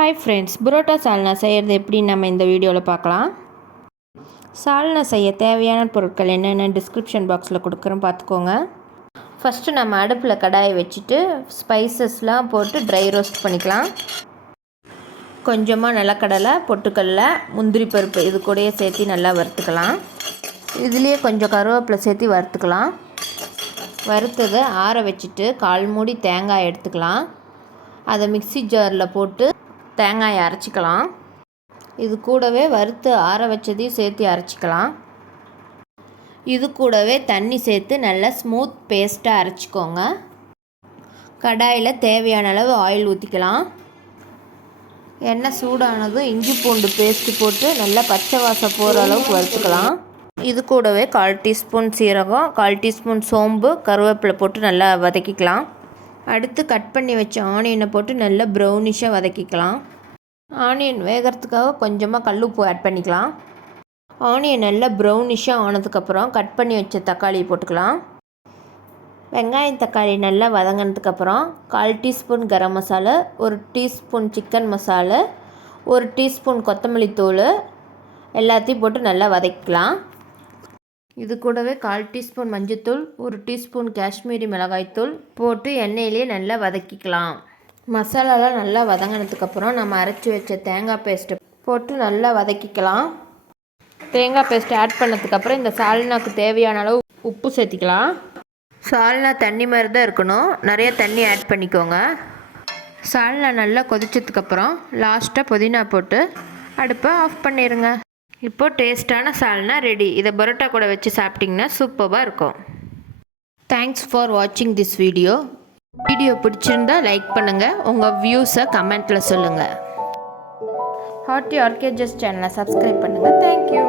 Hi friends, Parotta Salna செய்யறது எப்படி நம்ம இந்த வீடியோல பார்க்கலாம். சால்னா செய்ய தேவையான பொருட்கள் என்னென்ன டிஸ்கிரிப்ஷன் பாக்ஸில் கொடுக்குறோம் பார்த்துக்கோங்க. ஃபஸ்ட்டு நம்ம அடுப்பில் கடாயை வச்சுட்டு ஸ்பைசஸ்லாம் போட்டு ட்ரை ரோஸ்ட் பண்ணிக்கலாம். கொஞ்சமாக நிலக்கடலை, பொட்டுக்கடலை, முந்திரி பருப்பு இது கூடயே சேர்த்து நல்லா வறுத்துக்கலாம். இதுலேயே கொஞ்சம் கருவேப்பிலை சேர்த்து வறுத்துக்கலாம். வறுத்ததை ஆற வச்சுட்டு 1/4 மூடி தேங்காய் எடுத்துக்கலாம். அதை மிக்ஸி ஜாரில் போட்டு தேங்காயை அரைச்சிக்கலாம். இது கூடவே வறுத்து ஆற வச்சதையும் சேர்த்து அரைச்சிக்கலாம். இது கூடவே தண்ணி சேர்த்து நல்லா ஸ்மூத் பேஸ்ட்டாக அரைச்சிக்கோங்க. கடாயில் தேவையான அளவு ஆயில் ஊற்றிக்கலாம். எண்ணெய் சூடானதும் இஞ்சி பூண்டு பேஸ்ட்டு போட்டு நல்லா பச்சை வாசம் போகிற அளவுக்கு வறுத்துக்கலாம். இது கூடவே 1/4 டீஸ்பூன் சீரகம், 1/4 டீஸ்பூன் சோம்பு, கருவேப்பிலை போட்டு நல்லா வதக்கிக்கலாம். அடுத்து கட் பண்ணி வச்ச ஆனியனை போட்டு நல்லா ப்ரௌனிஷாக வதக்கிக்கலாம். ஆனியன் வேகிறதுக்காக கொஞ்சமாக கல்லுப்பு ஆட் பண்ணிக்கலாம். ஆனியன் நல்லா ப்ரௌனிஷாக ஆனதுக்கப்புறம் கட் பண்ணி வச்ச தக்காளியை போட்டுக்கலாம். வெங்காயம் தக்காளி நல்லா வதங்கினதுக்கப்புறம் 1/4 teaspoon garam masala, 1 teaspoon chicken masala, 1 teaspoon கொத்தமல்லி தூள் எல்லாத்தையும் போட்டு நல்லா வதக்கிக்கலாம். இது கூடவே 1/4 டீஸ்பூன் மஞ்சள்தூள், 1 டீஸ்பூன் காஷ்மீரி மிளகாய்த்தூள் போட்டு எண்ணெயிலே நல்லா வதக்கிக்கலாம். மசாலாலாம் நல்லா வதங்கினதுக்கப்புறம் நம்ம அரைச்சி வச்ச தேங்காய் பேஸ்ட்டை போட்டு நல்லா வதக்கிக்கலாம். தேங்காய் பேஸ்ட்டை ஆட் பண்ணதுக்கப்புறம் இந்த சால்னாக்கு தேவையான அளவு உப்பு சேர்த்திக்கலாம். சால்னா தண்ணி மாதிரி தான் இருக்கணும், நிறைய தண்ணி ஆட் பண்ணிக்கோங்க. சால்னா நல்லா கொதிச்சதுக்கப்புறம் லாஸ்ட்டாக புதினா போட்டு அடுப்பை ஆஃப் பண்ணிடுங்க. இப்போது டேஸ்ட்டான சால்னா ரெடி. இதை பரோட்டா கூட வச்சு சாப்பிட்டிங்கன்னா சூப்பராக இருக்கும். தேங்க்ஸ் ஃபார் வாட்சிங் திஸ் வீடியோ. வீடியோ பிடிச்சிருந்தா லைக் பண்ணுங்கள், உங்கள் வியூஸை கமெண்ட்டில் சொல்லுங்கள். ஹார்ட்டி ஆர்கேஜஸ் சேனலை சப்ஸ்கிரைப் பண்ணுங்கள். தேங்க்யூ.